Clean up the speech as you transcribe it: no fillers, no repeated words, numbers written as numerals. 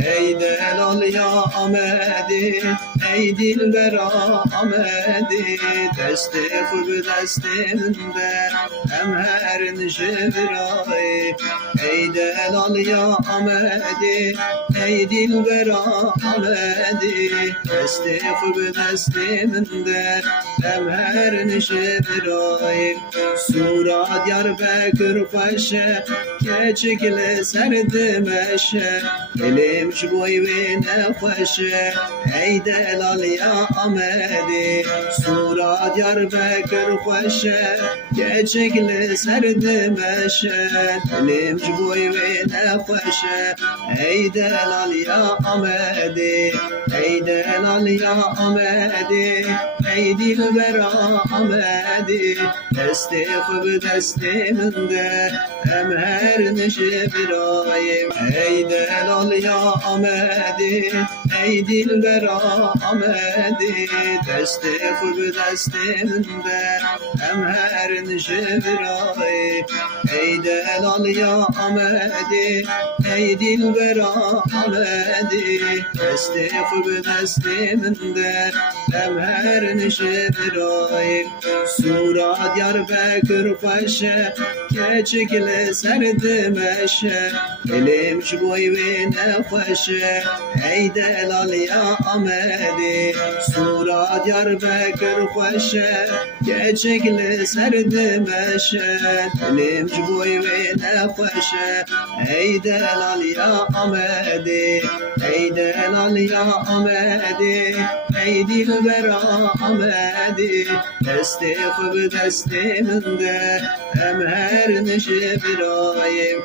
ey delal ya Ahmedi, ey dilber Ahmedi, desti xub destiminde hem her nişviray. Ey delal ya Ahmedi, ey dilber Ahmedi, desti xub destiminde hem her nişviray. Sura Diyarbakır paşa, keçikli serdimeşe, elimş boy ve nefeşe, ey delal ya Ahmedi. Sura Diyarbakır paşa, keçikli serdimeşe, elimş boy ve nefeşe, ey delal ya Ahmedi. Ey delal ya Ahmedi, ey dilber Ahmedi, desti xub destiminde hem her nişvirayim. Ey delal ya Ahmedi, ey dilber Ahmedi, desti xub destiminde hem her nişvirayim. Ey delal ya Ahmedi, ey dilber Ahmedi, desti xub destiminde hem her nişvirayim. Sura Diyarbakır paşa, keçikli serdimeşe, elimş boy ve nefeşe, ey delal ya Ahmedi. Sura Diyarbakır paşa, keçikli serdimeşe, elimş boy ve nefeşe, ey delal ya Ahmedi. Ey delal ya Ahmedi, ey dilber Ahmedi, desti xub destiminde hem her nişvirayim.